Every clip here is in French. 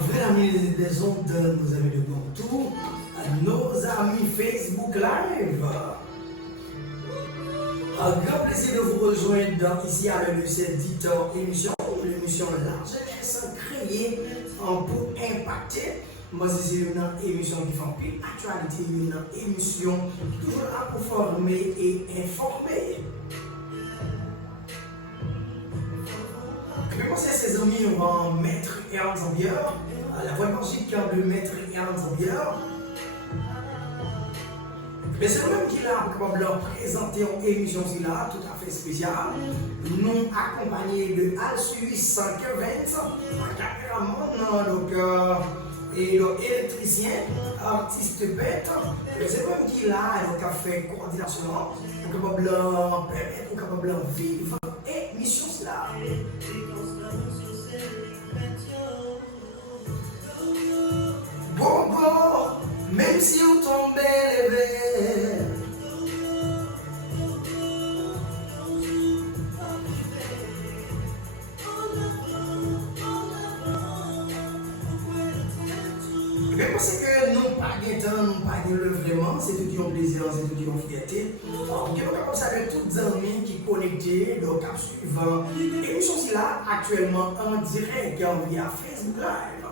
Vrai amis des ondes, nos amis de Gontour, nos amis Facebook Live. Un grand plaisir de vous rejoindre ici avec cette dite émission, l'émission La Jeunesse créée pour impacter. Moi, c'est une émission qui fait plus actualité, une émission toujours à pour former et informer. Et puis, moi, c'est ses amis, on va Maître Ernst Zambier, la voix magique de Maître Ernst Zambier. Mais c'est lui-même qui l'a capable de présenter une émission là, tout à fait spéciale. Nous accompagnés de Al Suisse 120, et l'électricien, artiste bête. C'est lui-même qui l'a fait coordination pour capable de vivre émission là. Bon, même si vous tombez les verres, mais parce que nous pas de temps, nous pas de vraiment, c'est tout qui ont plaisir, c'est tout qui ont fierté. Donc, nous comme ça de toutes les amis qui connectés, donc à suivre l'émission là actuellement en direct via Facebook Live.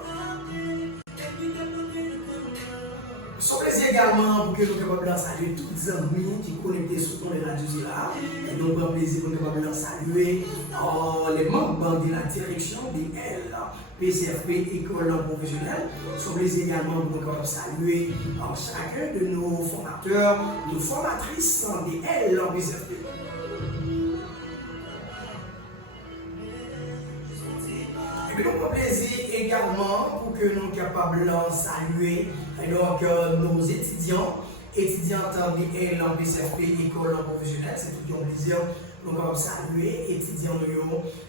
Son plaisir également pour que nous soyons capables de saluer tous les amis qui connectent sur les radios là. Et nous avons plaisir pour nous capables de saluer les membres de la direction de L, PCFP, École Professionnelle. Son plaisir également pour nous capables de saluer chacun de nos formateurs, nos formatrices de L, PCFP. Et nous avons plaisir également pour que nous soyons capables de saluer donc, nos étudiantes de l'AMPCFP, École Professionnelle. C'est tout un plaisir. Nous allons saluer les étudiants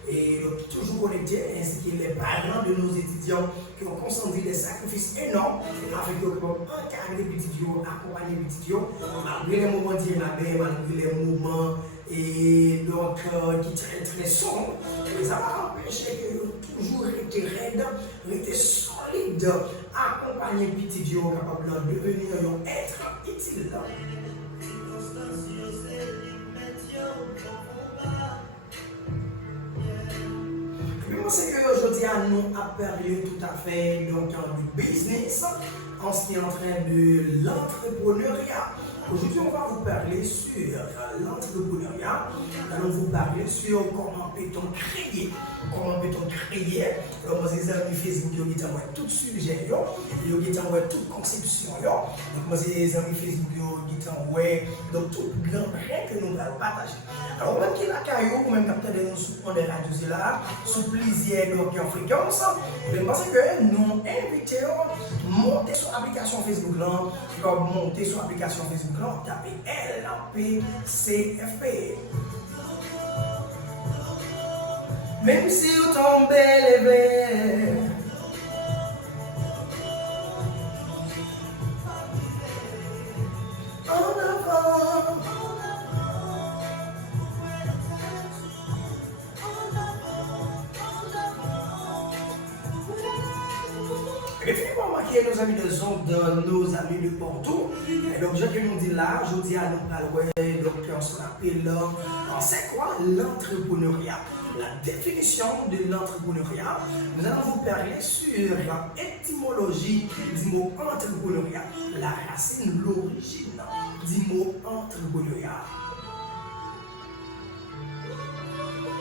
et toujours connectés, ainsi que les parents de nos étudiants qui ont consenti des sacrifices énormes afin qu'ils puissent encadrer les petits dios, accompagner les petits dios, malgré les moments d'irlabé, malgré les moments et donc qui très très sombres. Mais ça va empêcher que toujours rester raide, rester solide, accompagner les petits dios capables de devenir un être utile. C'est qu'aujourd'hui, nous avons parlé tout à fait donc, du business en ce qui est en train de l'entrepreneuriat. Aujourd'hui, on va vous parler sur l'entrepreneuriat. Nous allons vous parler sur comment peut-on créer. Alors, moi, les amis Facebook, ils ont tout sujet, ils ont toute conception. Donc, moi, les amis Facebook, ils ont donc tout grand rêve que nous allons partager. Alors, même qui la caillou, même quand nous sommes des radios là, sous plaisir en fréquence, je pense que nous invitons à monter sur l'application Facebook là, comme monter sur l'application Facebook là, taper LPCFP. Même si vous tombez les verres, en avant. Et puis, pour marquer nos amis de zone, nos amis de Porto, et donc, je nous dis là, je dis à nous, donc, on se rappelle là, c'est quoi l'entrepreneuriat? La définition de l'entrepreneuriat, nous allons vous parler sur l'étymologie du mot entrepreneuriat, la racine, l'origine du mot entrepreneuriat.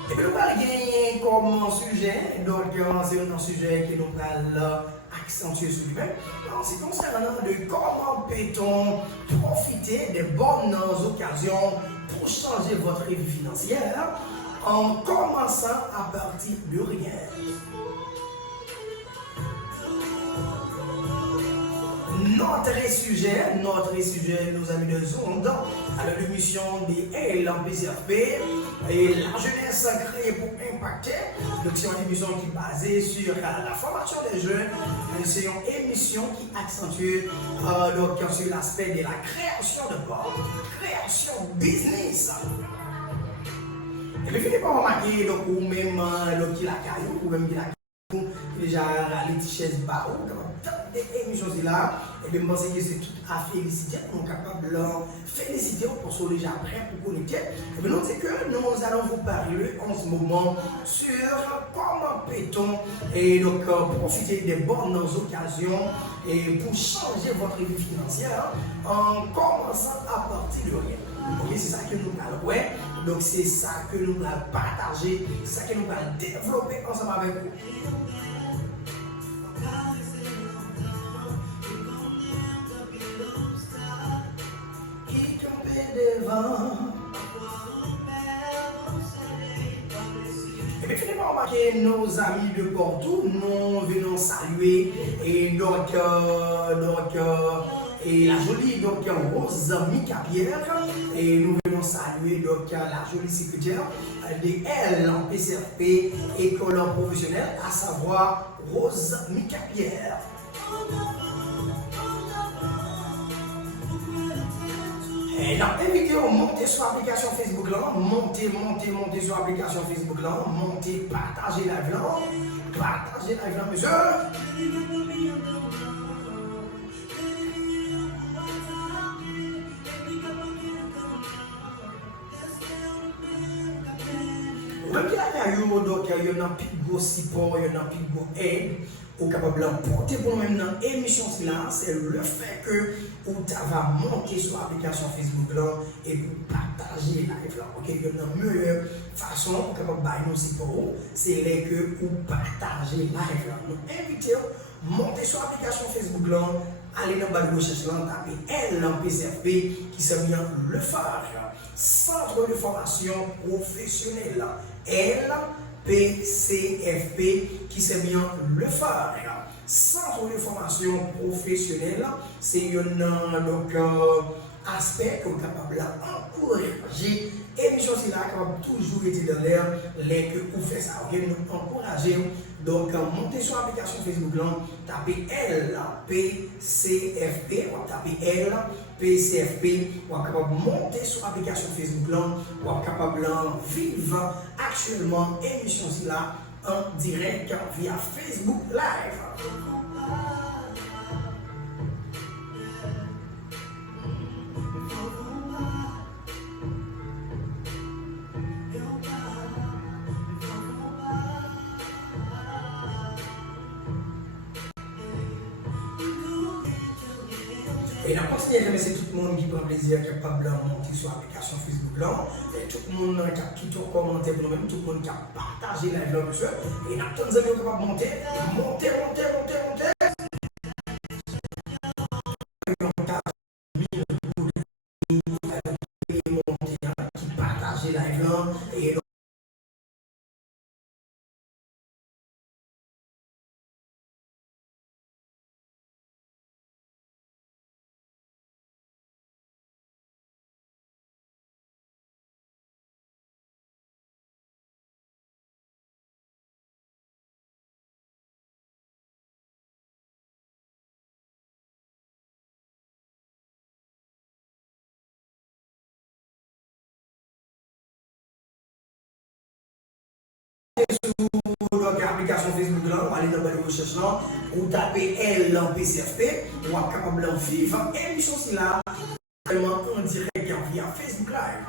Et puis nous allons gagner comme sujet, donc c'est un sujet qui nous va accentuer sur lui-même. C'est concernant de comment peut-on profiter des bonnes occasions pour changer votre vie financière en commençant à partir de rien. Notre sujet, nos amis de Zonde, avec l'émission de l'AMPCFP et la jeunesse créée pour impacter. Donc, c'est une émission qui est basée sur la formation des jeunes. C'est une émission qui accentue sur l'aspect de la création de corps, création business. Et puis, finissez par remarquer, ou même qui la caillou, ou même qui la déjà râler des chaises bas, des émissions là, et bien, je pense que c'est tout à féliciter, on est capable de féliciter pour ce déjà prêt pour connecter. Et bien, nous disons que nous allons vous parler en ce moment sur comment peut-on et donc profiter des bonnes occasions et pour changer votre vie financière en commençant à partir de rien. Okay, c'est ça que nous allons ouais. Donc c'est ça que nous allons partager, c'est ça que nous allons développer ensemble avec vous. Qui tombait devant. Et puis finalement, remarquez nos amis de Porto, nous venons saluer et donc et la jolie donc Rose Mika Pierre et nous venons saluer donc la jolie secrétaire de L en PCRP école professionnelle, à savoir Rose Mika Pierre. Et dans la vidéo, montez sur l'application Facebook là, montez sur l'application Facebook là, montez, partagez la vie là, monsieur. Même si il y a un plus gros support, il y a un plus gros aide, ou capable de porter pour nous dans l'émission, c'est le fait que vous allez monter sur l'application Facebook là et vous partager la live là. Ok, il y a une meilleure façon pour capable de nous support, c'est que vous partagez la live là. Nous invitons monter sur l'application Facebook là, aller dans la barre de recherche là, taper L en PCRP qui se vient le phare. Centre de formation professionnelle LPCFP qui se bien le phare. Centre de formation professionnelle, c'est un aspect qu'on est capable d'encourager. Émission si là capable toujours être dans l'air les que vous faites ça. Ok, nous encourager donc montez sur l'application Facebook là, tapez LPCFP, ou tapez LPCFP, ou capable monter sur l'application Facebook là, ou capable vivre actuellement émission si là en direct via Facebook Live. Et la continuer à remercier tout le monde qui prend plaisir, qui est capable de monter sur l'application Facebook là. Et tout le monde qui a quitté un commentaire pour nous-mêmes, tout le monde qui a partagé la vidéo, monsieur. Et nous avons tous les amis qui sont capables de monter. Qui partagent la vidéo. Et sur l'application Facebook là, ou aller dans la recherche là, ou taper L en PCFP, ou être capable de vivre émission si là, vraiment en direct via Facebook Live.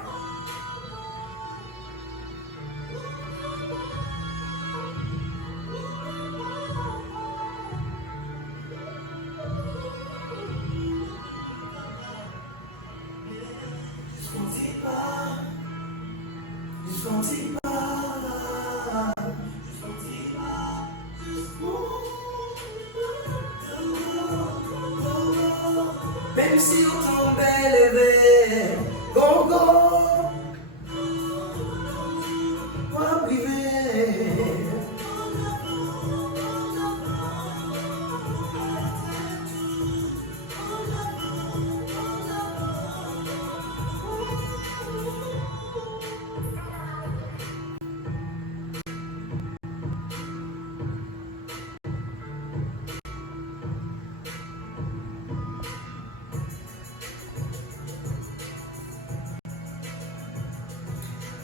Même si on tombait levé, go go, pas privé.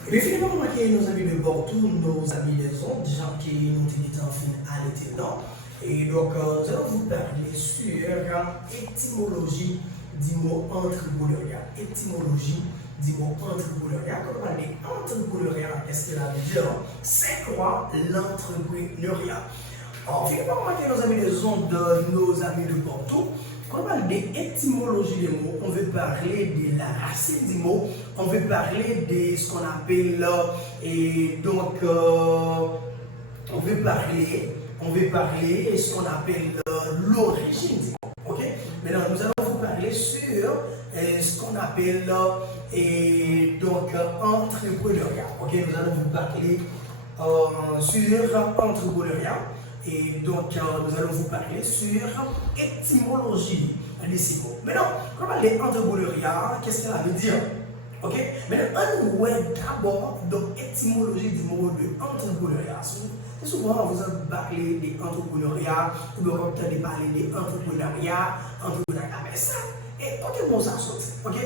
Et puis finalement, remarquez nos amis de Bordeaux, nos amis des ondes, gens qui nous disent en fin à l'été, non? Et donc, nous allons vous parler sur l'étymologie du mot entrepreneuriat. Étymologie du mot entrepreneuriat. Quand on parle d'entrepreneuriat, qu'est-ce que ça veut dire? C'est quoi l'entrepreneuriat? Alors, finalement, remarquez nos amis des ondes, nos amis de Bordeaux. Quand on parle d'étymologie des mots, on veut parler de la racine du mot, on veut parler de ce qu'on appelle, et donc, on veut parler de ce qu'on appelle l'origine du mot. Ok? Maintenant, nous allons vous parler sur ce qu'on appelle, et donc, entrepreneuriat. Ok? Nous allons vous parler sur entrepreneuriat. Et donc, nous allons vous parler sur étymologie de ces mots. Maintenant, quand on parle d'entrepreneuriat, qu'est-ce que ça veut dire? Ok? Maintenant, on voit d'abord l'étymologie du mot de entrepreneuriat. C'est souvent, vous entendez parler d'entrepreneuriat, ou bien vous entendez parler d'entrepreneuriat, mais ça, et quel mot ça sort? Ok?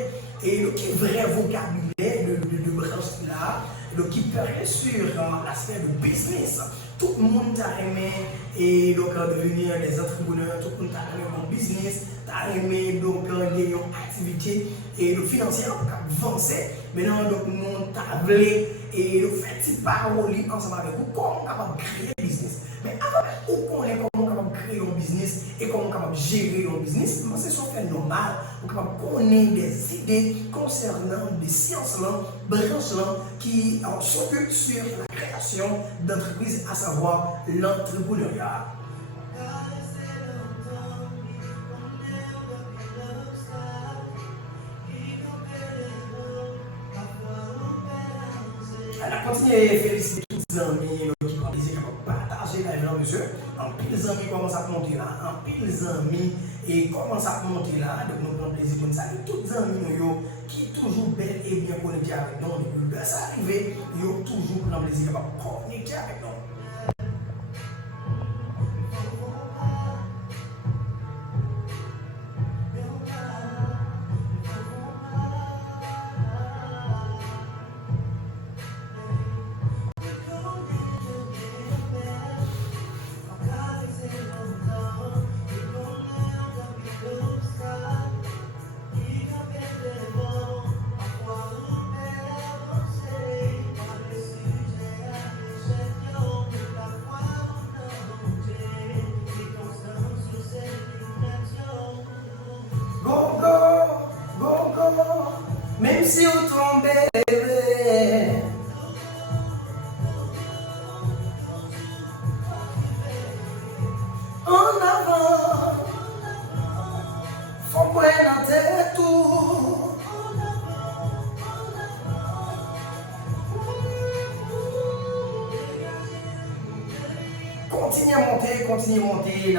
Et qui est vrai vocabulaire de branche là, donc qui permet sur l'aspect de business. Tout le monde a aimé et donc devenir des entrepreneurs, tout le monde a aimé un business, a aimé donc une activité et le financier pour avancer. Maintenant donc nous tablé et le fait parole ensemble avec vous comment capable créer un business. Mais avant où connaît comment capable créer un business et comment capable gérer un business, c'est son fait normal pour capable connaître des idées concernant des sciences là, branches là qui s'occupent sur la création d'entreprises, à savoir l'entrepreneuriat. Alors, continuez à féliciter tous les amis qui ont plaisir de partager la vie, monsieur. En pile les amis commencent à monter là, en pile les amis et commencent à monter là. Donc, nous prenons plaisir de saluer tous les amis qui toujours bel et bien connectés avec nous. Depuis que ça arrive, ils ont toujours pris plaisir de connecter avec nous. Même si on tombe, en avant, faut prendre la tête tout. Continuez à monter, continuez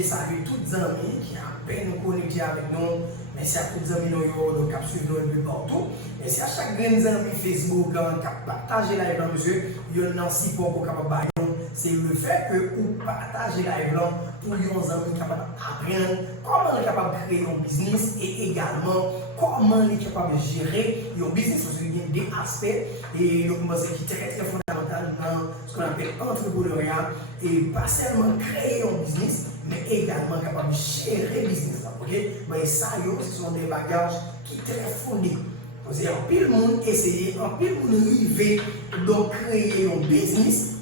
à saluer toutes les amis qui ont peine connectés avec nous. Merci à tous les amis qui ont suivi nous un peu partout. Merci à chaque ami Facebook qui a partagé la live, monsieur. Il y a un support pour capable. C'est le fait que vous partagez la live pour les amis capables d'apprendre comment les capable de créer un business et également comment les capable de gérer un business. Parce qu'il y a des aspects et donc c'est très très fondamental dans ce qu'on appelle l'entrepreneuriat et pas seulement créer un business mais également capable de gérer le business. Okay? Mais ça, ce sont des bagages qui sont très fondés. C'est en pile monde essayer, en pile monde arriver de créer un business.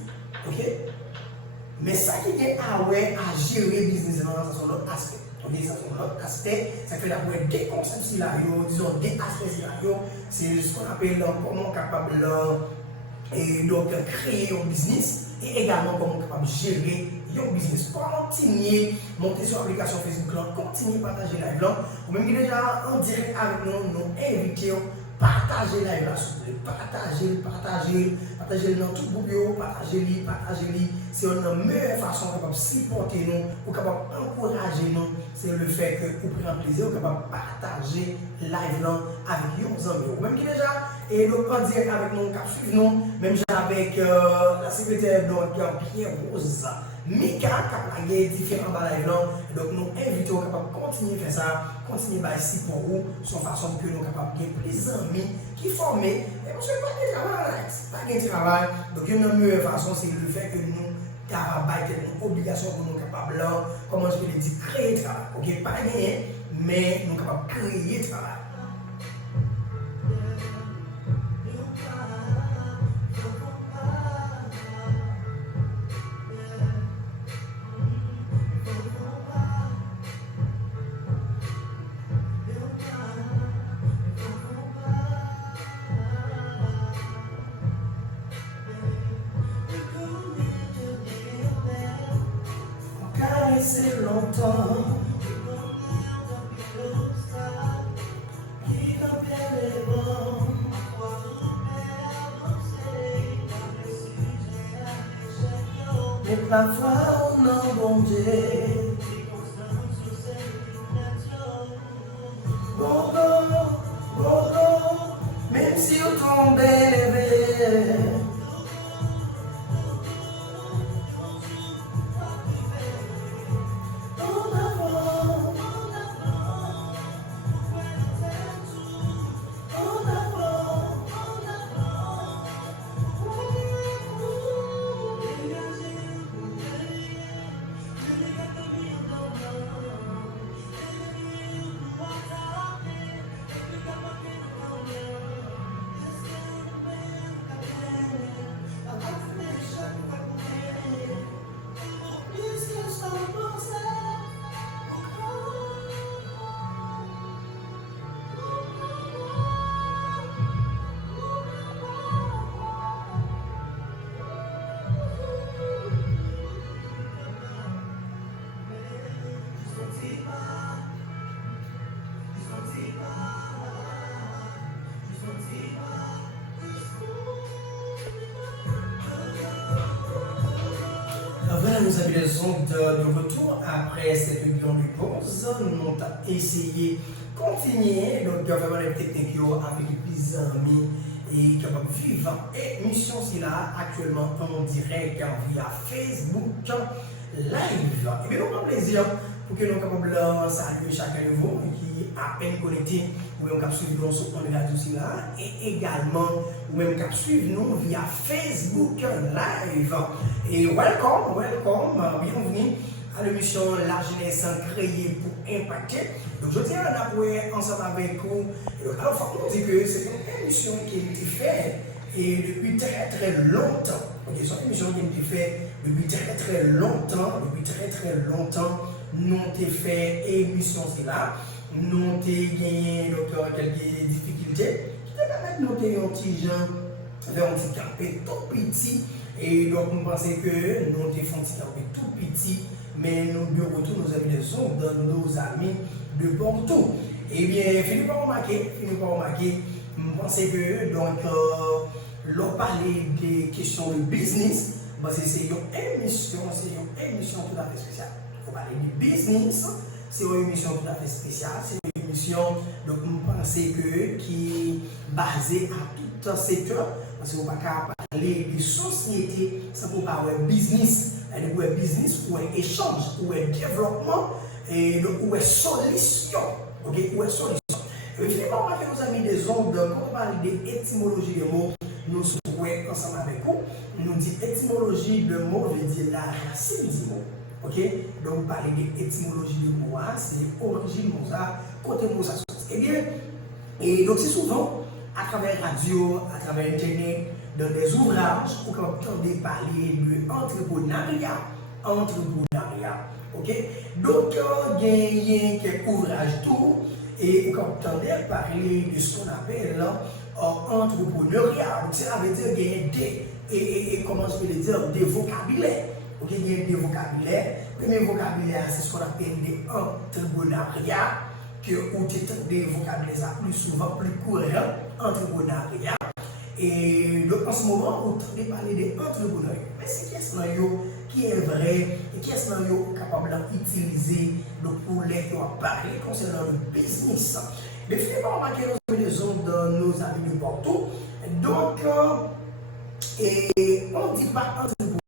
Okay? Mais ça qui est à gérer le business, ça c'est l'autre aspect. Okay? Ça c'est l'autre aspect. Ça fait d'avoir des concepts, disons des aspects, c'est ce qu'on appelle comment capable et donc créer un business et également comment capable gérer un business. Continuez monter sur l'application Facebook, continuez à partager la live, ou même qui est déjà en direct avec nous, nous invitons partager la live, partagez dans tout groupe, partagez-le. C'est une meilleure façon de supporter nous, pour capable encourager nous, c'est le fait que vous prenez plaisir, vous capable partager la live avec vos amis. Ou même qui est déjà et donc en direct avec nous, suivre nous, même avec la secrétaire donc Pierre Rose. Mika qui a gagné différents balages là. Donc nous invitons capable continuer à faire ça, continuer à ici pour vous, son façon que nous capables de plus d'amis qui forment. Et parce que pas de travail, pas de travail. Donc une meilleure façon c'est le fait que nous travaillons, une obligation pour nous capables là, comment je peux le dire, créer travail. Ok, pas gagner, mais nous capables de créer travail. C'est longtemps qui t'appelle les vents. Mais parfois on a bon Dieu. Bon, même si on tombe élevé. Voilà, nous avions les ondes de retour après cette longue pause. Nous avons essayé de continuer donc vraiment les techniques avec les amis et capable de vivre. Et mission c'est là actuellement en direct via Facebook Live. Et bien, nous avons plaisir pour que nous capables de saluer chacun de vous qui est à peine connecté ou même qui suivre nous sur le radio là et également ou même qui suivre nous via Facebook Live. Et welcome, bienvenue à l'émission La Jeunesse créée pour impacter. Donc je tiens à pour ensemble avec vous. Alors, il faut dire que c'est une émission qui a été faite et depuis très longtemps. Ok, c'est une émission qui a été faite depuis très longtemps. Nous avons fait émission là. Nous avons gagné quelques difficultés qui permettent de nous un petit gens vers un petit campé tout petit. Et donc nous pensons que nous avons fait un petit campé tout petit, mais nous de retour nous avons des ondes de nos amis de partout. Eh bien, finissez par remarquer, nous pensons que donc l'on parlait des questions de business, c'est une émission tout à fait spéciale. On va parler du business, c'est une émission tout à fait spéciale, c'est une émission donc nous pensons que qui est basée à tout secteur, parce qu'on ne va pas parler de société sans pour parler de business, ou de business, ou de échange, ou de développement, et ou de solution. Ok, ou de solution. Et finalement, on va faire nos amis des ondes, quand on parle d'étymologie des mots, nous sommes ensemble avec vous. Nous dit étymologie de mots veut dire la racine du mot. Ok, donc parler d'étymologie de mots, c'est origine de ça, côté de ça. Eh bien, et donc c'est souvent à travers radio, à travers internet, dans des ouvrages, où on entend parler de entrepreneuriat. Ok, donc il y a quelques ouvrages tout, et on entend parler de ce qu'on appelle entrepreneuriat. Donc ça veut dire qu'il y a des, comment je peux le dire, des vocabulaires. Ok, il y a des vocabulaires. Le premier vocabulaire, c'est ce qu'on appelle des entrepreneuriat, que où tu des vocabulaires plus souvent, plus courants, entrepreneuriat. Et donc en ce moment, on entend parler des entrepreneurs. Mais c'est qu'est-ce qui est vrai et qu'est-ce capable d'utiliser pour les parler concernant le business. Mais finalement, on va remarquer les ondes de nos amis de partout. Donc, et on ne dit pas entrepreneur.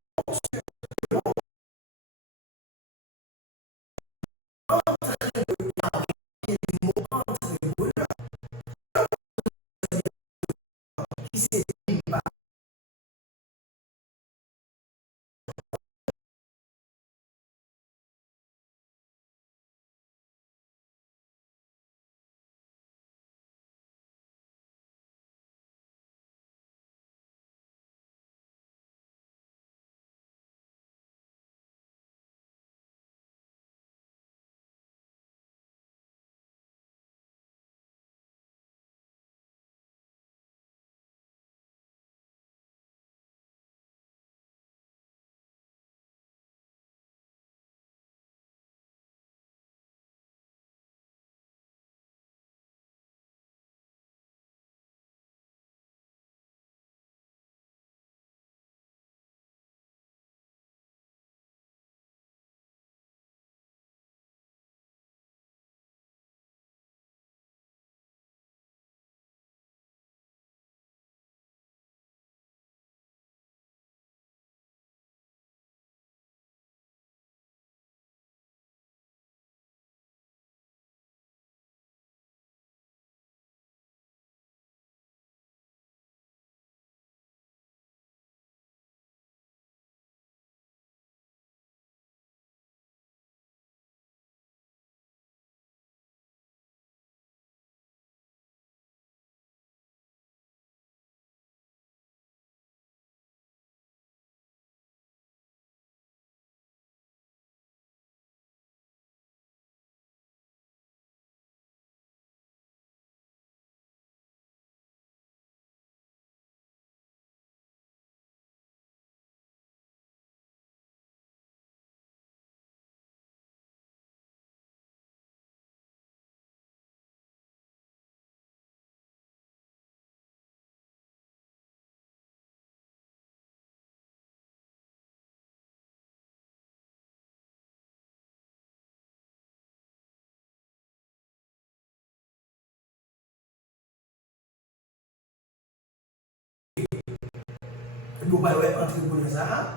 Vous parlez entrepreneur ça,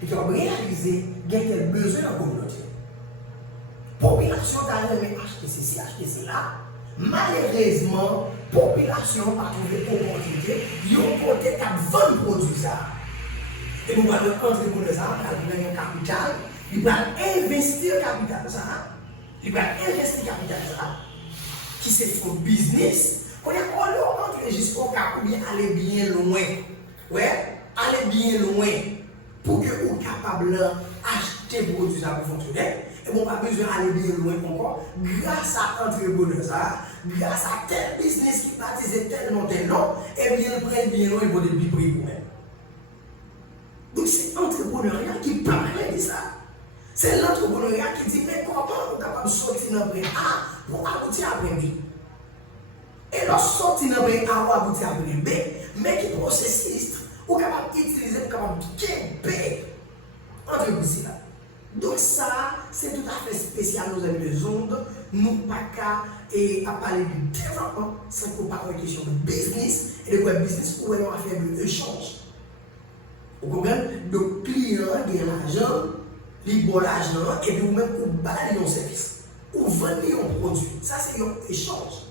et qui va réaliser quel besoin dans la communauté. Population a aimé acheter ceci, acheter cela. Malheureusement, population a trouvé opportunité, ils ont porté à vendre produit ça. Et vous parlez entrepreneur ça, il va un capital, il va investir capital ça, il va investir capital ça, qui c'est son business. On est entre jusqu'au cas où bien aller bien loin. Ouais, aller bien loin pour que vous soyez capable d'acheter des produits pour fonctionner. Et bon, pas besoin d'aller bien loin encore. Grâce à l'entrepreneur, grâce à tel business qui baptise tel nom, et bien prendre bien loin pour des prix pour vous-même. Donc c'est l'entrepreneuriat qui parle de ça. C'est l'entrepreneuriat qui dit, mais comment on est capable de sortir dans le prix A pour aboutir à prix B. Et lorsque sortir dans le prix A pour aboutir à prix B, mais qui processiste, ou capable d'utiliser, ou capable de gagner entreprise là. Donc ça, c'est tout à fait spécial nos amis de Zonde. Nous pas qu'à parler de développement sans qu'on parle de question de business et de quoi business où on va faire de l'échange. Vous comprenez? Donc client gagne l'argent, il boit l'argent et puis vous-même vous baladez un service. Ou vendez un produit. Ça c'est un échange.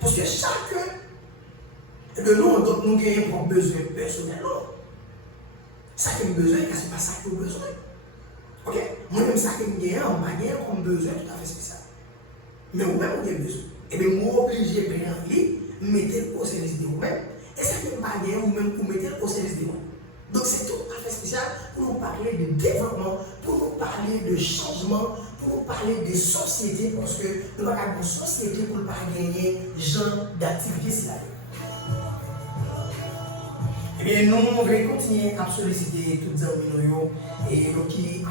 Parce que chacun de nous, donc nous avons besoin personnel. Ça qui a besoin, ce n'est pas ça qui a besoin. Ok? Moi-même, ça qui me gagne, on m'a gagné comme besoin tout à fait spécial. Mais vous-même, vous avez besoin. Et bien, moi, obligé de prendre lui, mettre au service de vous-même. Et ça qui me gagne, vous-même, vous mettez au service de vous. Donc, c'est tout à fait spécial pour nous parler de développement, pour nous parler de changement, pour nous parler de société, parce que nous avons une société pour ne pas gagner genre d'activité si la vie. Eh bien, nous voulons continuer à solliciter toutes les amis et qui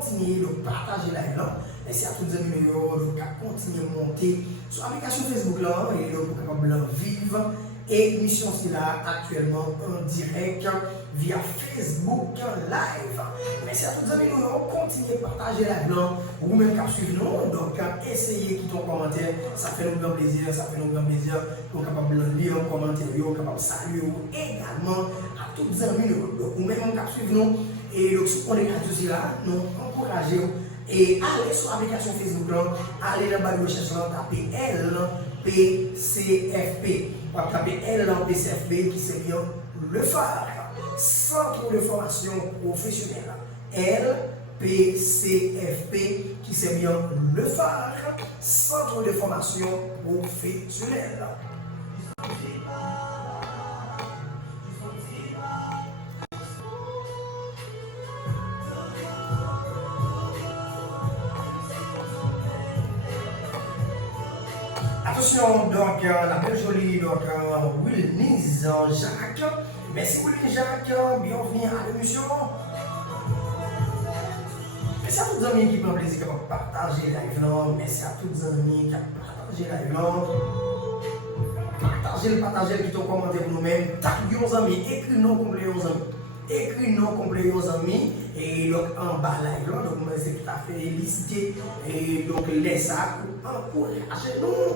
continuer de partager la live. Et c'est à toutes les amis qui continuer à monter sur l'application Facebook là et pour capable vivre. Et l'émission c'est là actuellement en direct via Facebook Live. Merci à tous les amis, nous continuez à partager la blanc ou même qu'à suivre nous. Donc, essayez quitter un commentaire, ça fait nous grand plaisir, ça fait nous grand plaisir. Nous sommes capables de lire un commentaire, nous sommes capables de saluer également à tous les amis. Donc, ou même qu'à suivre nous. Et donc, si on est là-dessus là, nous encourageons et allez sur l'application Facebook là, allez dans la barre de recherche là, tapez LPCFP. On va taper LPCFP qui c'est bien le phare. Centre de formation professionnelle. LPCFP qui c'est bien le phare. Centre de formation professionnelle. Attention, donc la belle jolie Wilnise Jacques. Merci Wilnise Jacques, bienvenue à l'émission. Merci à tous les amis qui prennent plaisir de partager la live. Merci à tous les amis qui ont partagé la live. Partagez qui ont commenté pour nous-mêmes. Taguez vos amis, écrivez nos complets aux amis. Écrivez nos complets aux amis. Et donc en bas live, donc c'est tout à fait félicité. Et donc laissez ça pour encourager nous.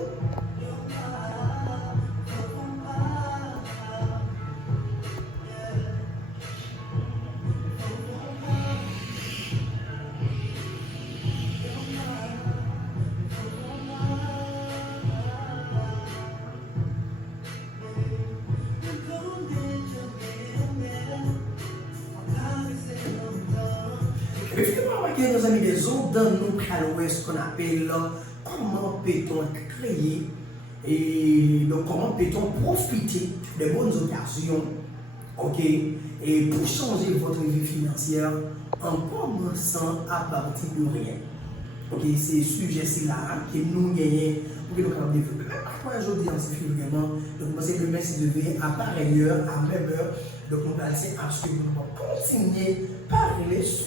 Nos amis des autres, dans nous allons ce qu'on appelle comment peut-on créer et donc comment peut-on profiter de bonnes occasions, ok, et pour changer votre vie financière en commençant à partir de rien. Ok, c'est ce sujet-là que nous gagnons pour que nous puissions développer. Mais parfois, aujourd'hui, on s'est fait vraiment, donc c'est que merci de venir à pareille heure, à même heure, donc nous allons continuer à parler sur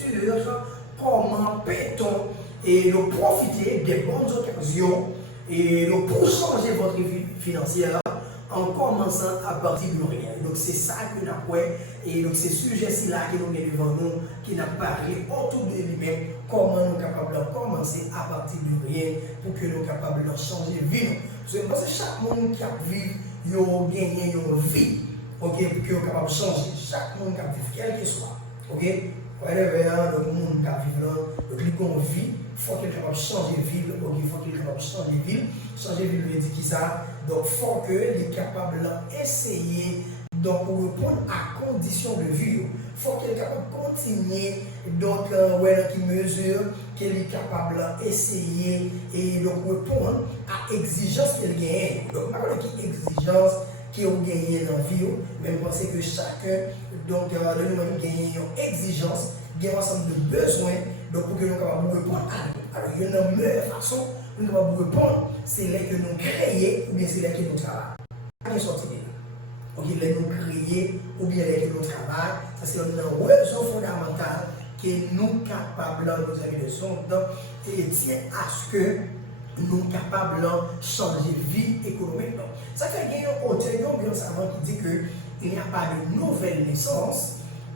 comment peut-on et nous profiter des bonnes occasions et nous pour changer votre vie financière en commençant à partir de rien. Donc c'est ça que nous avons et donc c'est ce sujet-là que nous avons devant nous qui n'a parlé autour de lui-même comment nous sommes capables de commencer à partir de rien pour que nous soyons capables de changer de vie. Parce que chaque monde qui a vécu, il a gagné une vie. ok, pour que vous capable de changer. Chaque monde qui vit, quel qu'il soit. Ok? Whatever, le monde qui vit là, donc lui qu'on vit, il faut qu'il soit capable de changer de ville, ok, il faut qu'il soit capable de changer de ville. Changer de ville veut dire qui ça? Donc il faut qu'il soit capable d'essayer donc répondre à condition de vie. Il faut qu'il soit capable de continuer, donc qui mesure, qu'il est capable d'essayer et donc répondre à l'exigence qu'il gagne. Donc, par contre, qui exigence qui ont gagné dans la vie, mais je pense que chacun, donc, de nous-mêmes, gagne une exigence, gagne un ensemble de besoins, donc pour que nous puissions répondre à nous. Alors, il y a une meilleure façon pour nous répondre, c'est là que nous créons, ou bien c'est là que nous travaillons. Pas de sortie de là. Donc, il est nous créer, ou bien là que nous travaillons, ça c'est une raison fondamentale que nous capables, nos amis de son, et tient à ce que nous sommes capables de changer de vie économique. Ça fait qu'il y a un auteur bien savant qui dit qu'il n'y a pas de nouvelle naissance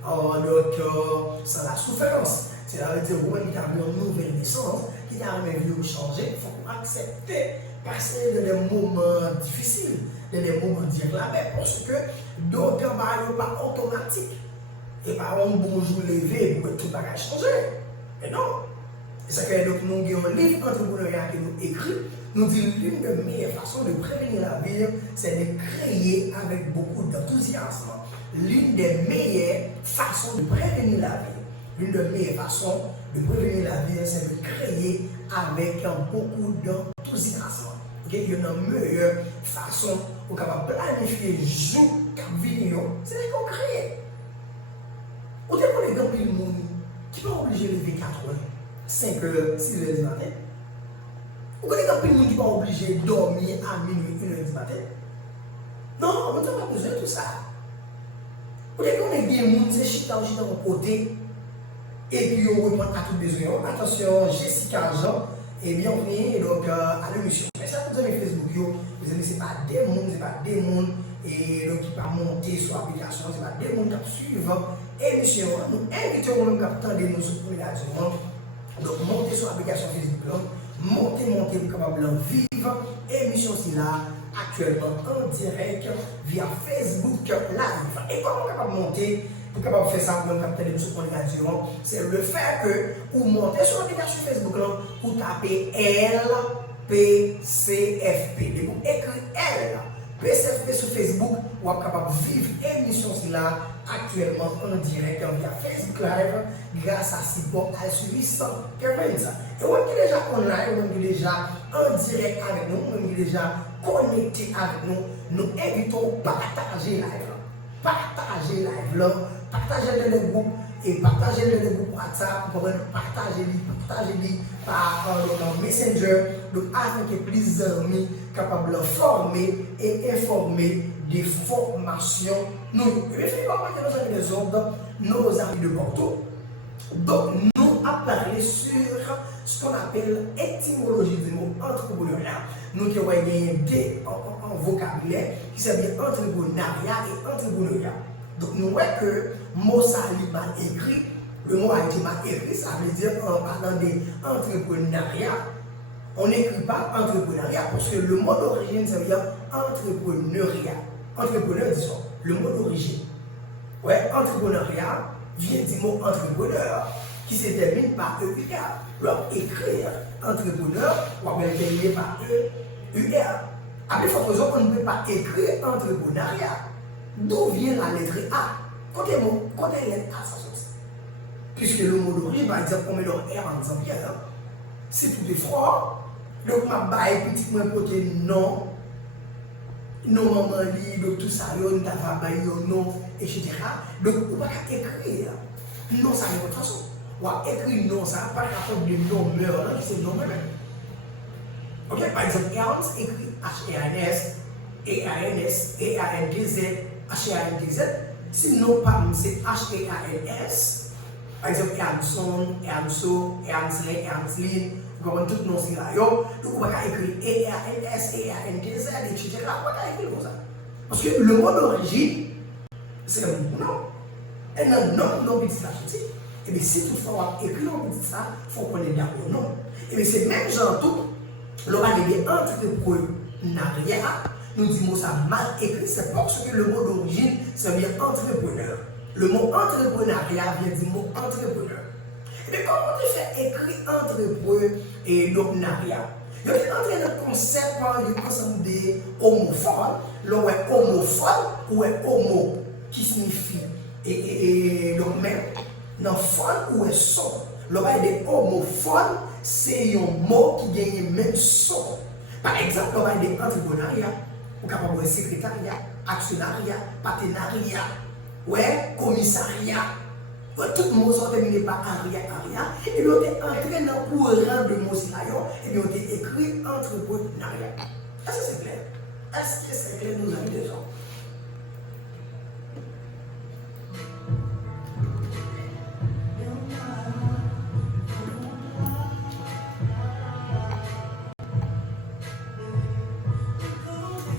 sans la souffrance. C'est-à-dire que quand il y a une nouvelle naissance, qui a même vu changer, il faut accepter passer dans des moments difficiles, dans des moments d'irlamés, parce que d'autres ne sont pas automatiques. Et par un bonjour levé pour que tout va changer. Mais non. C'est que donc, nous avons un livre entrepreneurial que nous écrit. Nous dit l'une des meilleures façons de prévenir la vie, c'est de créer avec beaucoup d'enthousiasme. L'une des meilleures façons de prévenir la vie. L'une des meilleures façons de prévenir la vie, c'est de créer avec beaucoup d'enthousiasme. Okay? Il y a une meilleure façon pour planifier le jour qui vient, c'est de créer. Au départ, les gens qui sont qui sont obligés de lever 4 heures, 5 heures, 6 heures du matin. Ou les gens qui sont obligés de dormir à minuit, 1 heure du matin. Non, on n'a pas besoin de tout ça. Ou les gens qui sont chita au côté et puis on répond à tout besoin. Attention, Jessica Jean et bienvenue donc, à l'émission. Mais ça, vous avez Facebook, vous aimez, ce n'est pas des mondes, et donc qui pas monter sur l'application, ce n'est pas des mondes qui suivent l'émission. Nous invitons même à attendre nous sur l'application. Donc montez sur l'application Facebook, montez pour capable vivre l'émission là actuellement en direct via Facebook Live. Et comment capable monter pour capable faire ça pour capter nous sur l'application, c'est le fait que vous montez sur l'application Facebook là, vous tapez LPCFP. Vous écrivez L. PCFP sur Facebook, vous êtes capable de vivre l'émission là actuellement en direct via Facebook Live grâce à Sipo Al-Suisse Kevin. Et vous êtes déjà online, vous êtes déjà en direct avec nous, vous êtes déjà connecté avec nous. Nous invitons à partager live. Partagez live, partagez le groupe et partagez le groupe WhatsApp, partagez-le par Messenger, donc afin que plus d'amis capables de former et informer des formations. Nous, nos amis de Porto, donc nous avons parlé sur ce qu'on appelle étymologie du mot entrepreneuriat. Nous qui avons gagné un vocabulaire qui s'appelle entrepreneuriat et entrepreneuriat. Donc nous voyons que le mot ça est mal écrit, le mot a été mal écrit, ça veut dire en parlant d'entrepreneuriat, on n'écrit pas entrepreneuriat parce que le mot d'origine ça veut dire entrepreneuriat. Entrepreneur, disons, le mot d'origine. Ouais, entrepreneuriat vient du mot entrepreneur qui se termine par EUR. Alors écrire entrepreneur, on va le terminer par EUR. Après, il faut que on ne peut pas écrire entrepreneuriat. D'où vient la lettre A? Côté la lettre A, ça sort. Puisque le mot d'origine, par exemple, on met le R en disant bien, si tout est froid, donc ma baille petit moins côté non, non maman libre, tout ça, on t'a pas non, etc. Donc on va écrire non ça de toute façon. On va écrire non ça, pas rapport de non meurt, c'est non même. Ok, par exemple, Ernst écrit H-E-R-N-S, E-R-N-S, E-R-N-D-Z, H-E-R-N-D-Z. Sinon, c'est H-E-R-N-S. Par exemple, Ernson, Ernso, Ernsley, Ernslin. Vous comprenez tout le nom là. Donc, on va écrire E-R-N-S, E-R-N-D-Z, etc. On va écrire comme ça. Parce que le mot d'origine, c'est le mot non. Et non, petit là, et bien, si toutefois on écrit non petit ça, il faut qu'on ait bien le nom. Et bien, c'est même genre tout. Le va dire entrepreneuriat, nous disons ça mal écrit, c'est parce que le mot d'origine, c'est bien entrepreneur. Le mot entrepreneuriat vient du mot entrepreneur. Mais comment tu fais écrire entrepreneur et l'opnariat? Il y a un concept, il ensemble des homophones. L'on est homophone ou est homo qui signifie donc même dans phone ou est son. L'on est des homophones, c'est un mot qui gagne même son. Par exemple, l'on est des entrepreneuriat, ou capable de secrétariat, actionnariat, partenariat, ouais, commissariat. Tout le monde sont terminés par aria, et on est entré dans le courant de mots et on est écrit entrepreneuriat. Est-ce que c'est clair? Est-ce que c'est clair, nos amis des gens?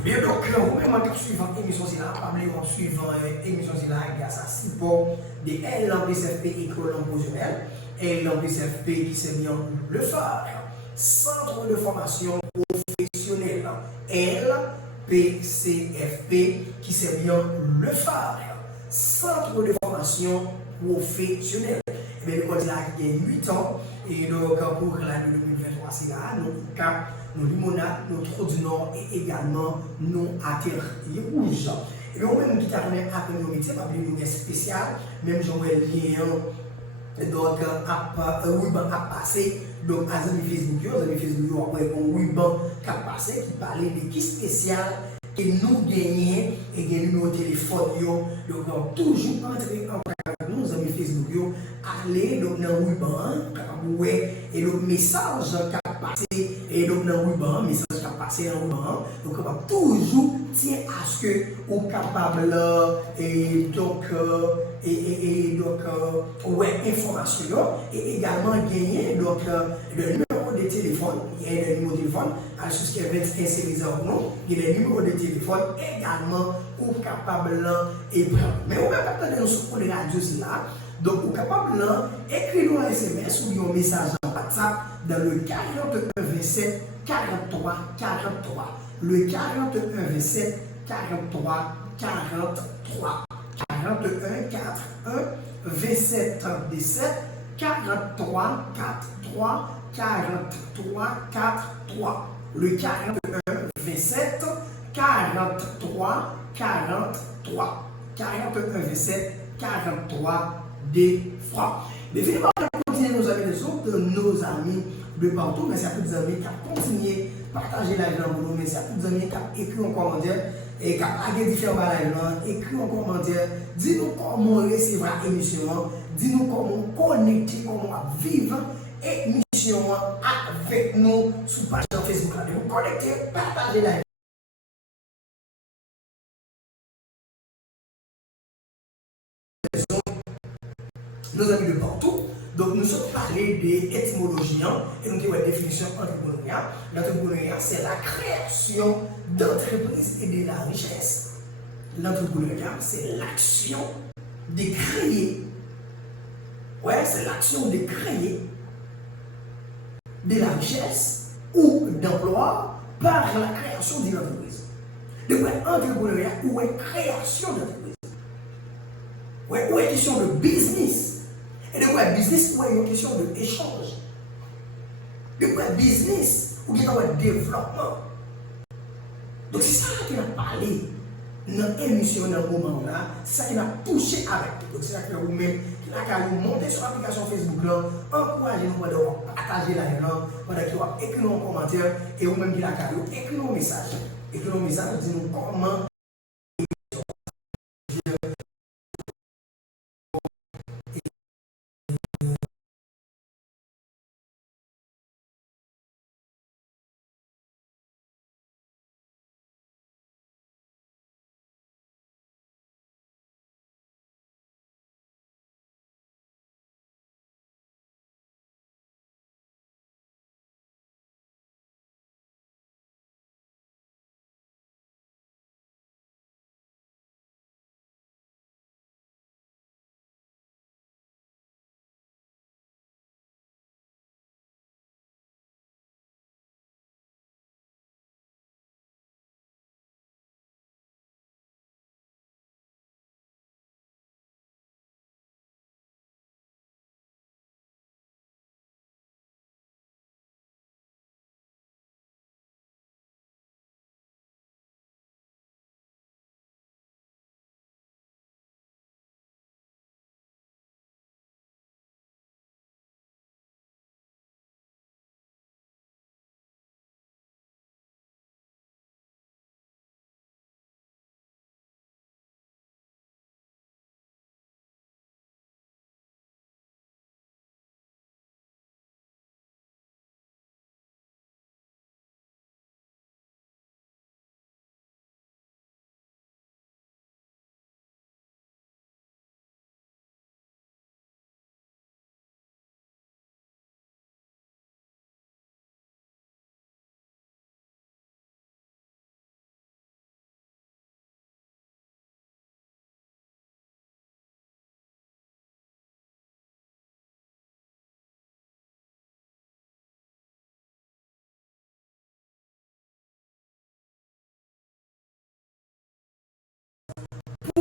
Bien donc, vous-même en suivant l'émission, c'est là, pas en suivant l'émission, c'est là, il y a ça, si bon, des LPCFP école promotionnelle, LPCFP qui s'est mis en le phare, centre de formation professionnelle, LPCFP qui s'est mis en le phare, centre de formation professionnelle. Et bien, l'école là qui a 8 ans, et donc pour l'année 2023, c'est là, nous cap, nos limonades, nos trous du Nord et également nos atterres rouges. Et bien, même qui t'a donné à nos métiers, pas bien spécial, même j'aurais lien, donc à ruban à passer, donc à amis Facebook, après un ruban qui a passé, qui parlait de qui spécial. Et nous gagnons et gagnons nos téléphones, donc toujours entrer en contact avec nos amis Facebook, aller dans le ruban, et le message qui a passé, et donc dans le ruban, message qui a passé dans le ruban, donc on va toujours tient à ce que on est capable et donc ouais information et également gagner donc le numéro de téléphone, il y a le numéro de téléphone à ce qui est 21 séries en nous, il y a le numéro de téléphone également ou capable et prendre. Mais on va pas attendre sur les radios là. Donc, vous êtes capable d'écrire un SMS ou un message en WhatsApp dans le 41 27 43 43. Le 41 27 43 43. 41 41 27 17 43 43 43 43. Le 41 27 43 43. 41 27 43 des fois. Mais finalement, on a continué nos amis des autres, nos amis de partout. Merci à tous les amis qui ont continué à partager la vie dans nous. Merci à tous les amis qui ont écrit en commentaire et qui ont agué différents balages, écrit en commentaire. Dis-nous comment recevoir l'émission, dis-nous comment connecter, comment vivre l'émission avec nous sur page Facebook. Vous connectez, partagez la vie. Nos amis de partout. Donc, nous sommes parlé des étymologies et nous avons une définition entrepreneuriat. L'entrepreneuriat, c'est la création d'entreprises et de la richesse. L'entrepreneuriat, c'est l'action de créer. Ouais, c'est l'action de créer de la richesse ou d'emploi par la création d'une entreprise. Donc, entrepreneuriat ou une création d'entreprise. Ouais, ou une question de business. Et de quoi business ou une question d'échange. De quoi business ou bien de développement. Donc c'est ça qui a parlé dans l'émission dans le moment là, c'est ça qui a touché avec. Donc c'est ça qui a vous-même, qui a monté sur l'application Facebook là, encouragez nous de partager la là, pendant qu'il va écrire un commentaire et vous-même qui a écrit un message. Écrire un message, dis-nous comment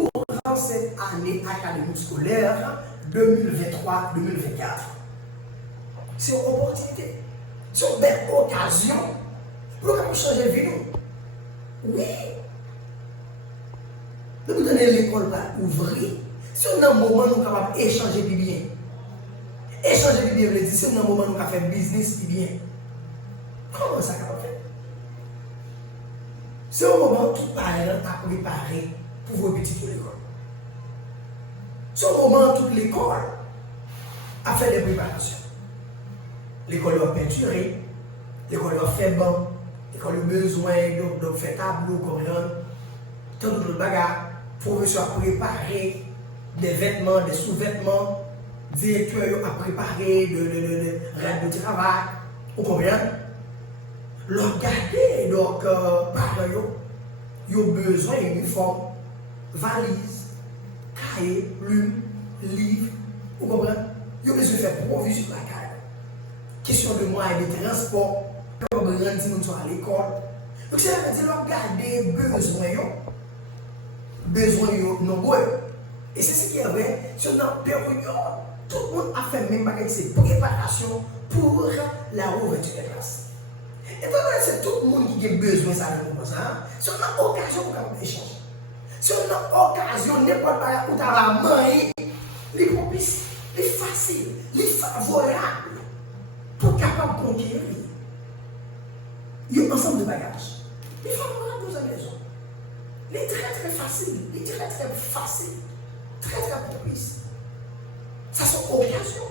durant cette année académique scolaire 2023-2024. C'est une opportunité. C'est une belle occasion pour nous changer de vie. Oui. Nous vous donnons l'école pour ouvrir. Si on a un moment où nous sommes capables d'échanger bien. Échanger bien, veut dire si on a un moment où nous sommes faire business bien. Comment ça capable faire? C'est un moment où tout parent a préparé pour vos petits pour l'école. C'est un moment où toute l'école a fait des préparations. L'école doit peinturer, l'école doit faire banc, l'école a besoin de faire tableau, comprendre, tant d'autres bagages. Professeur a préparé des vêtements, des sous-vêtements, directeur a préparé de règles de travail, vous comprenez? Regarder, donc, parents, ils ont besoin d'uniformes, valises, cahiers, plumes, livres, vous comprenez? Ils ont besoin de faire provision de la caille. Question de moyens de transport, pour rendre à l'école. Donc, c'est la dire, regarder besoin nombreux. Et c'est ce qui est vrai, sur notre période, tout le monde a fait même avec ses préparations pour la ouverture des classes. Et donc, c'est tout le monde qui a besoin de ça. Si on a occasion pour échanger, si on a occasion, n'importe quoi pour la main, les propices, les faciles, les favorables, pour capable de conquérir. Il y a un ensemble de bagages. Les favorables aux maison. Les très faciles, les très faciles, très propices. Ça sont occasions.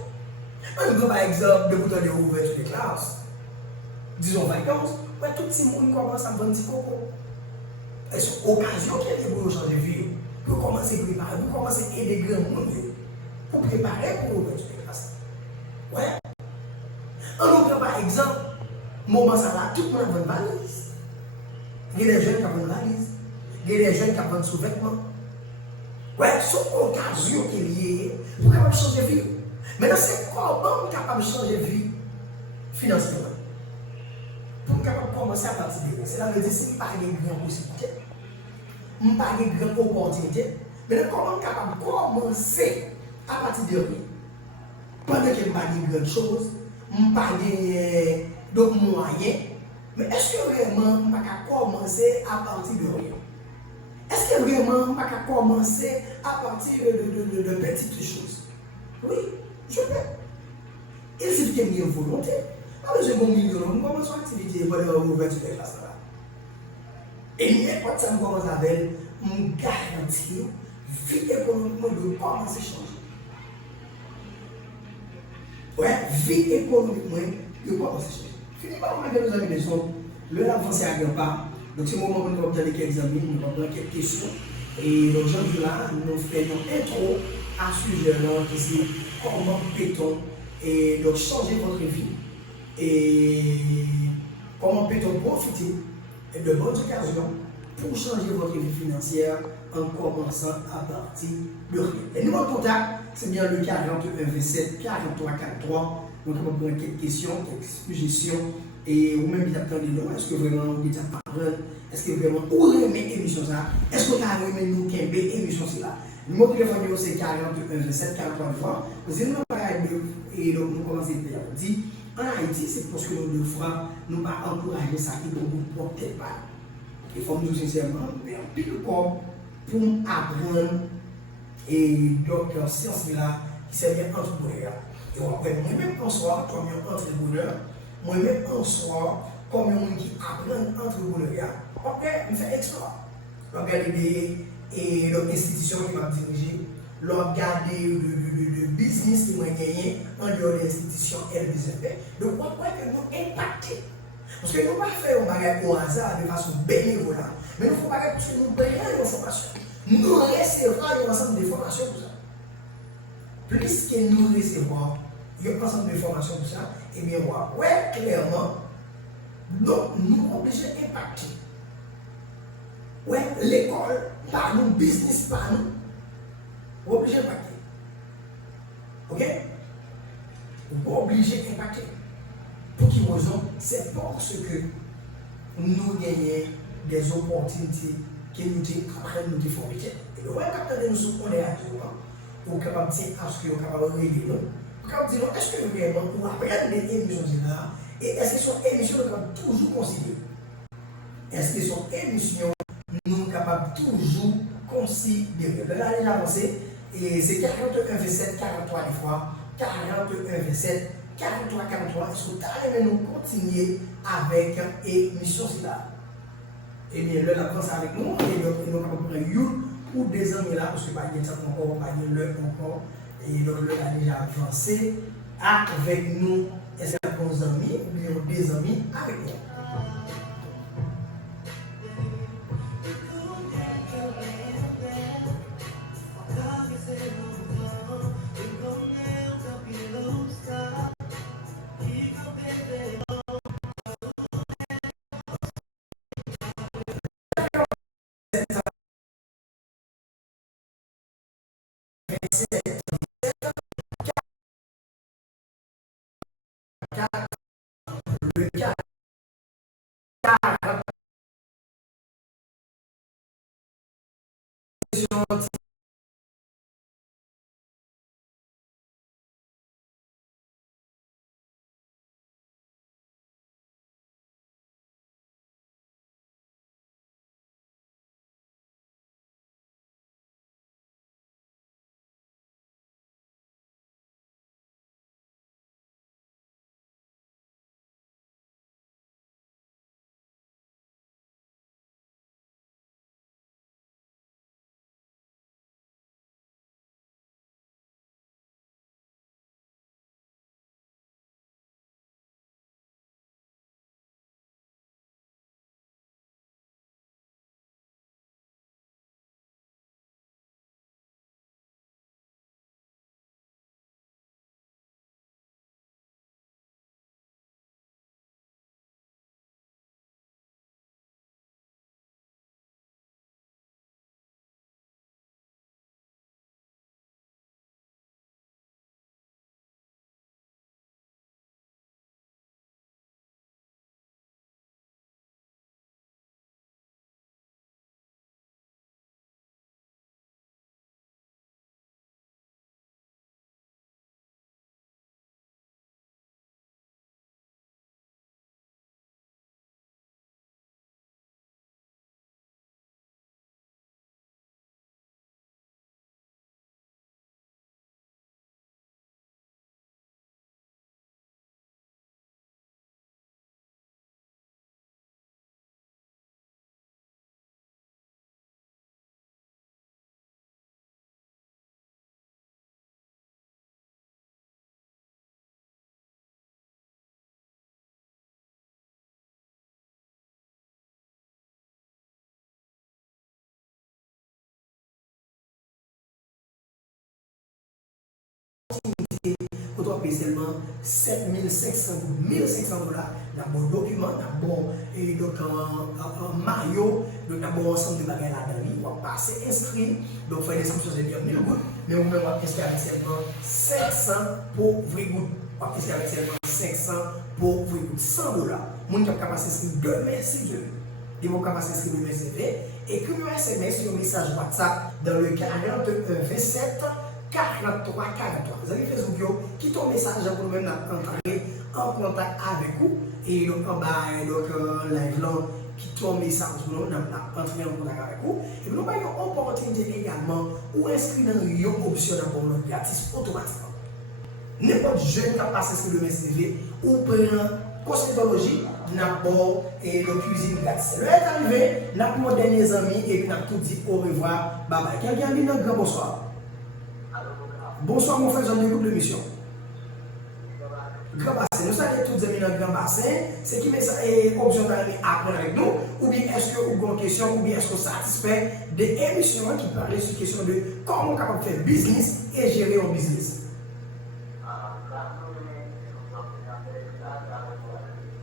On peut par exemple, de vous donner l'ouverture des classes. Disons vacances, tout le monde commence à vendre des coco. Et c'est une occasion qu'il y a pour changer de vie. Pour commencer à préparer, pour commencer à aider les grands monde. Pour préparer pour l'ouverture des classes. Ouais. On prend par exemple, moment ça là, tout le monde a une valise. Il y a des jeunes qui ont une valise. Il y a des jeunes qui ont un sous-vêtement. Ouais, c'est une occasion qui est liée pour capable changer de vie. Maintenant, c'est comment capable de changer de vie financièrement. Pour capable commencer à partir de là. C'est là que je dis, si je pas de grandes possibilités, je n'ai pas de grandes opportunités, mais comment capable de commencer à partir de là. Pendant que je n'ai pas de grandes choses, je n'ai pas de moyens, mais est-ce que vraiment je ne peux commencer à partir de rien? Est-ce que vraiment je ne peux commencer à partir de petites choses? Oui, je peux. Il suffit qu'il y ait une volonté. Pas besoin de 1 million, nous commençons l'activité pour l'ouverture des classes là. Et n'importe ça, nous commençons avec, nous garantissons, vie économiquement, de commencer à changer. Ouais, vie économiquement, de commencer à changer. Fini par vous mettre nos amis de son, le l'avancée à grand pas. Donc, c'est le moment où nous allons regarder quelques amis, nous allons prendre quelques questions. Et donc, Jean-Jules, nous faisons une intro à ce sujet-là, qui c'est comment peut-on et donc changer votre vie. Et comment peut-on profiter de bonnes occasions pour changer votre vie financière en commençant à partir de rien. Le numéro de contact, c'est bien le 41 27 43 43. Donc, on va prendre quelques questions, quelques suggestions. Et vous-même, vous attendez nous. Est-ce que vraiment vous êtes parole? Est-ce que vraiment vous aimez l'émission ça? Est-ce que vous avez aimé nous qui aimez l'émission là? Le numéro de téléphone, c'est 41 27 43 3. Vous avez et donc nous commençons à dire. En Haïti, c'est parce que nous deux fois, nous ne pas encourager ça qui ne nous porte pas. Il faut nous sincèrement faire pile pour apprendre et donc la science là qui s'est bien entrepreneur. Et après, moi-même en soi, comme un entrepreneur, moi-même en soi, comme un qui apprend entrepreneuriat, après, je fais extra. Regarder l'institution qui m'a dirigé, regarder le business qui m'a gagné en dehors de l'institution LBZP. Donc, on voit que nous impacter. Parce que nous ne pouvons pas faire un bagage au hasard de façon bénévole. Mais nous ne faisons pas parce que nous prenons une formation. Nous recevons un ensemble de formations pour ça. Plus que nous recevons un ensemble de formations pour ça, et bien, ouais, clairement, donc nous sommes obligés d'impacter. Ouais, l'école, par nous, business par nous, vous êtes obligé d'impacter. Ok? Vous êtes obligé d'impacter. Pour qui raison? C'est parce que nous gagnons des opportunités que nous apprennent nous former. Et le capteur de nous sur on est à jour, ou capable de dire à ce qu'on est capable de régler nous. Capable de dire est-ce que vraiment on apprend les émissions là et est-ce que sont émissions qu'on toujours considérées? Est-ce que sont émissions nous sommes capables toujours considérer? Là, il a avancé et c'est 41,7, 43 des fois, 41,7, 43, 43. Est-ce que tu as nous continuer avec l'émission là? Et bien, là, la France avec nous, et nous avons prendre une ou des amis là, parce que pas de temps encore, pas de l'heure encore, et donc là, a déjà avancé avec nous. Est-ce que nos amis ou bien des amis avec nous? Le cas on paye seulement 7500 ou 1500 dollars dans bon document, dans bon et donc en maillot, donc dans bon ensemble de bagages là-dedans. On va passer inscrit, donc faire l'inscription c'est bien 1000 gouttes, mais on va inscrire avec seulement 500 pour vrai gouttes. On va inscrire avec seulement 500 pour vrai gouttes, 100 dollars. Mon qui a capacité d'inscrire demain si Dieu. Ils vont capacité d'inscrire demain CV, écrivez un SMS sur un message WhatsApp dans le 4127 43 43. Vous avez Facebook, qui ton message pour nous entrer en contact avec vous. Et donc, en bas, live là, qui ton message pour nous entrer en contact avec vous. Et nous avons une opportunité également ou inscrire dans une option d'abonnement gratis automatiquement. N'importe jeune qui a passé sur le MSCV ou prend cosmétologie, n'abord et le cuisine gratis. Le est arrivé, nous avons mon dernier amis et nous avons tout dit au revoir. Bye bye. Quelqu'un a dit un grand bonsoir. Bonsoir mon frère, j'en écoute l'émission. Grand bassin, nous saluons tous les amis dans le grand bassin. C'est qui met ça et option d'arriver à apprendre avec nous. Ou bien est-ce que vous avez une question, ou bien est-ce que vous satisfait des émissions qui parlaient sur la question de comment on est capable de faire business et gérer un business.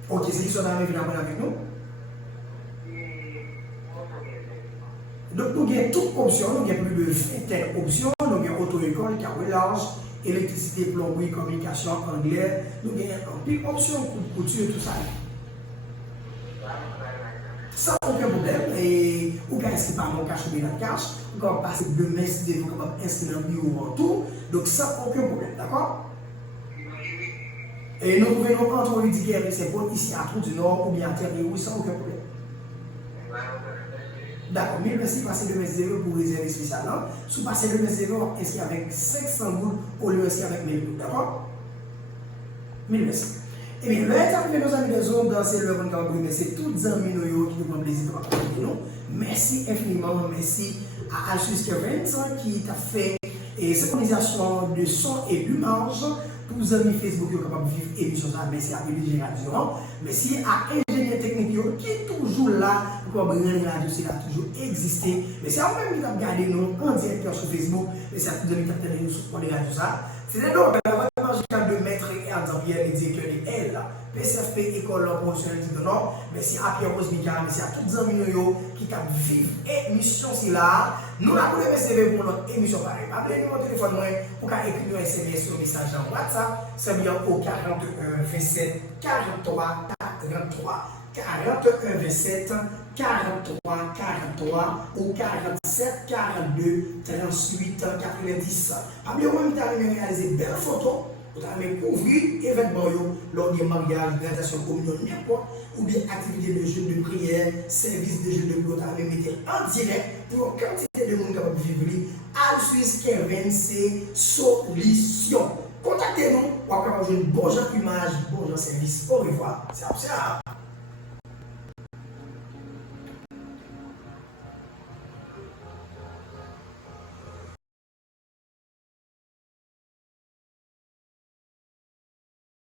Ok, c'est qui sont arrivés avec nous. Donc, nous avons toutes options, nous avons plus de 20 options, nous avons auto-école, carrelage, électricité, plomberie, communication, anglais, nous avons plus d'options, couture, tout ça. sans aucun problème. Et ou bien est-ce que par mon cash ou bien notre cash, ou quand on passe demain, si vous capable d'inscrire dans le bureau en tout, donc sans aucun problème, d'accord? Et nous pouvons entre les différents c'est ici à Trou du Nord ou bien à Terre-Rouge sans aucun problème. D'accord, 1000 merci, passez le mes pour réserver spécialement. Si vous passez le mes inscrit avec 500 boules au lieu d'inscrire avec 1000 boules, d'accord? 1000 merci. Et bien, le fait nos amis de zone dans ces levées de remercier tous les amis qui nous prennent plaisir de participer nous. Merci infiniment, merci à Alsus Kevin qui t'a fait synchronisation de son et d'image. Tous les amis Facebook qui sont capables de vivre l'émission, merci à Élie Radio. Merci à ingénieur technique qui est toujours là pour que la radio a toujours existé. Merci à vous-même qui avez regardé nous en direct sur Facebook. Merci à tous les amis qui ont tenu nous sur les radios. C'était donc la magical de Maître Erdem Pierre, le directeur de L, PCFP, École Professionnelle du Nord. Merci à Pierre Rosmika, merci à tous les amis qui ont vécu l'émission. Nous avons remercié pour notre émission pareil. Appelez-nous au téléphone pour écrire un SMS sur message en WhatsApp. C'est bien au 41 27 43 43 41 27 43 43 ou 47 42 38 90. Parmi eux, vous avez réalisé de belles photos, vous avez couvert l'événement lors des mariages, graduation, communion, n'importe, ou bien activités de jeux de prière, service de jeux de prière, vous avez mis en direct pour une quantité de monde capable de vivre. Alsus Kevin, c'est solution. Contactez-nous pour avoir un bon genre d'image, bon genre de service. Au revoir. C'est absurde.